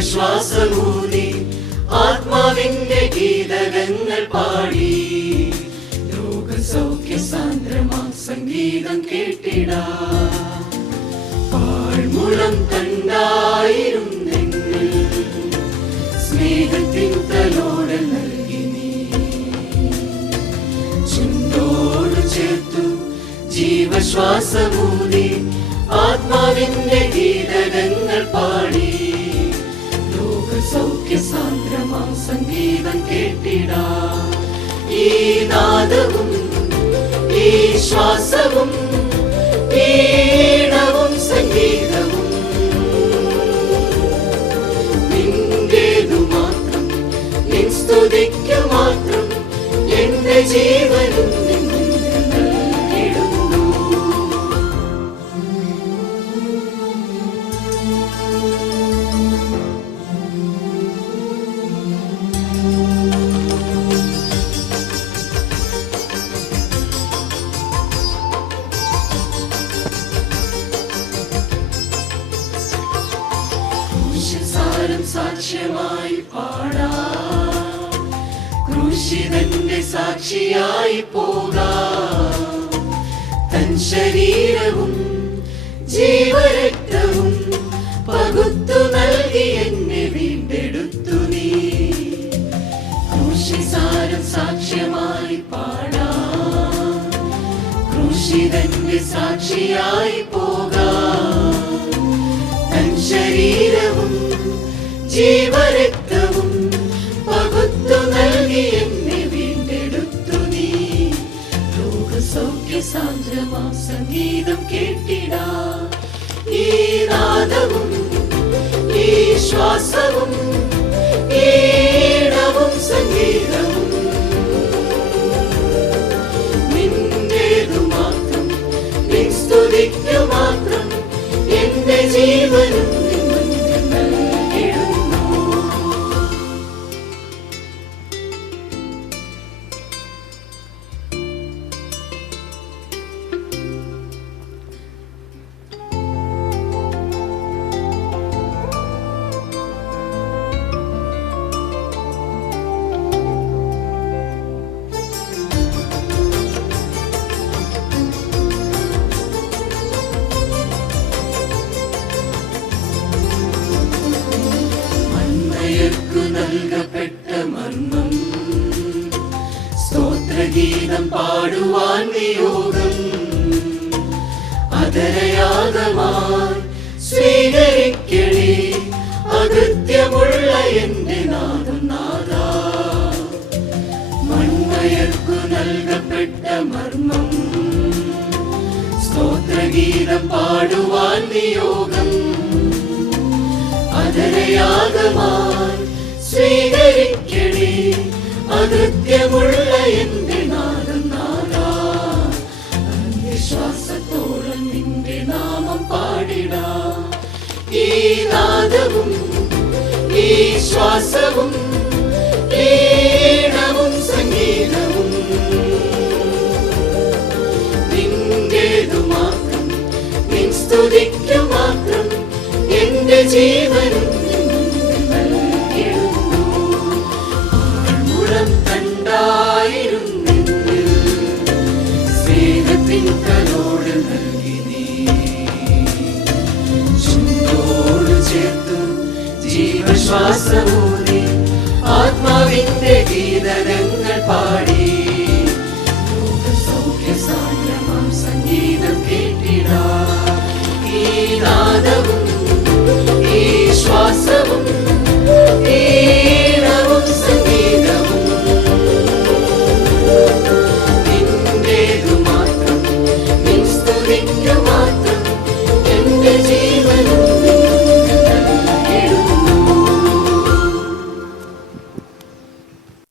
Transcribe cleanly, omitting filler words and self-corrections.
ജീവശ്വാസമൂതി ആത്മാവിന്റെ ഗീതകങ്ങൾ പാടി രോഗസൗഖ്യ സാന്ദ്രമാ സംഗീതം കേട്ടിടാ. പാഴ്മുളം കണ്ടായിരുന്നെങ്കിൽ സ്നേഹത്തിൻ തലോടൽ നൽകി നീ ചുണ്ടോട് ചേർത്തു ജീവശ്വാസമൂതി ആത്മാവിന്റെ ഗീതകങ്ങൾ പാടി ലോകസൗഖ്യ സാന്ദ്രമാ സംഗീതം കേട്ടിടാ. ഈ നാദവും ഈ ശ്വാസവും ഈണവും സംഗീതവും നിന്റേതു മാത്രം, നിൻ സ്തുതിക്കു മാത്രം എന്റെ ജീവനും സാക്ഷ്യമായി പാടാം, ക്രൂശിതന്റെ സാക്ഷിയായി പോകാം. തൻ ശരീരവും ജീവരക്തവും പകുത്തു നൽകി എന്നെ വീണ്ടെടുത്തു നീ. ക്രൂശിസാരം സാക്ഷ്യമായി പാടാം, ക്രൂശിതന്റെ സാക്ഷിയായി പോകാം. തൻ ശരീരവും ജീവരക്തവും പകുത്തു നൽകി എന്നെ വീണ്ടെടുത്തു നീ. ലോകസൗഖ്യ സാന്ദ്രമാ സംഗീതം കേട്ടിടാ. ഈ നാദവും ഈ ശ്വാസവും ഈണവും സംഗീതവും നിന്റേതു മാത്രം, നിൻ സ്തുതിക്കു മാത്രം എന്റെ ജീവനും നൽകപ്പെട്ട മർമ്മം. സ്തോത്രഗീതം പാടുവാൻ നിയോഗം അതരയാഗമായി സ്വീകരിക്കണേ അകൃത്യമുള്ള എന്റെ നാദം നാദാ. മൺമയർക്കു നൽകപ്പെട്ട മർമ്മം. സ്തോത്രഗീതം പാടുവാൻ നിയോഗം അതരയാഗമായി സ്വീകരിക്കണേ അകൃത്യമുള്ള എന്റെ നാദം നാദാ. അന്യശ്വാസത്തോളം നിന്റെ നാമം പാടിടാ. ഈ നാദവും ഈ ശ്വാസവും ഈണവും സംഗീതവും നിന്റേതു മാത്രം, നിൻ സ്തുതിക്കു മാത്രം എന്റെ ജീവനും കണ്ടായിരുന്നെങ്കിൽ സ്നേഹത്തിൻ തലോട് നൽകി നീ ചുണ്ടോട് ചേർത്തു ജീവശ്വാസമൂതി ആത്മാവിന്റെ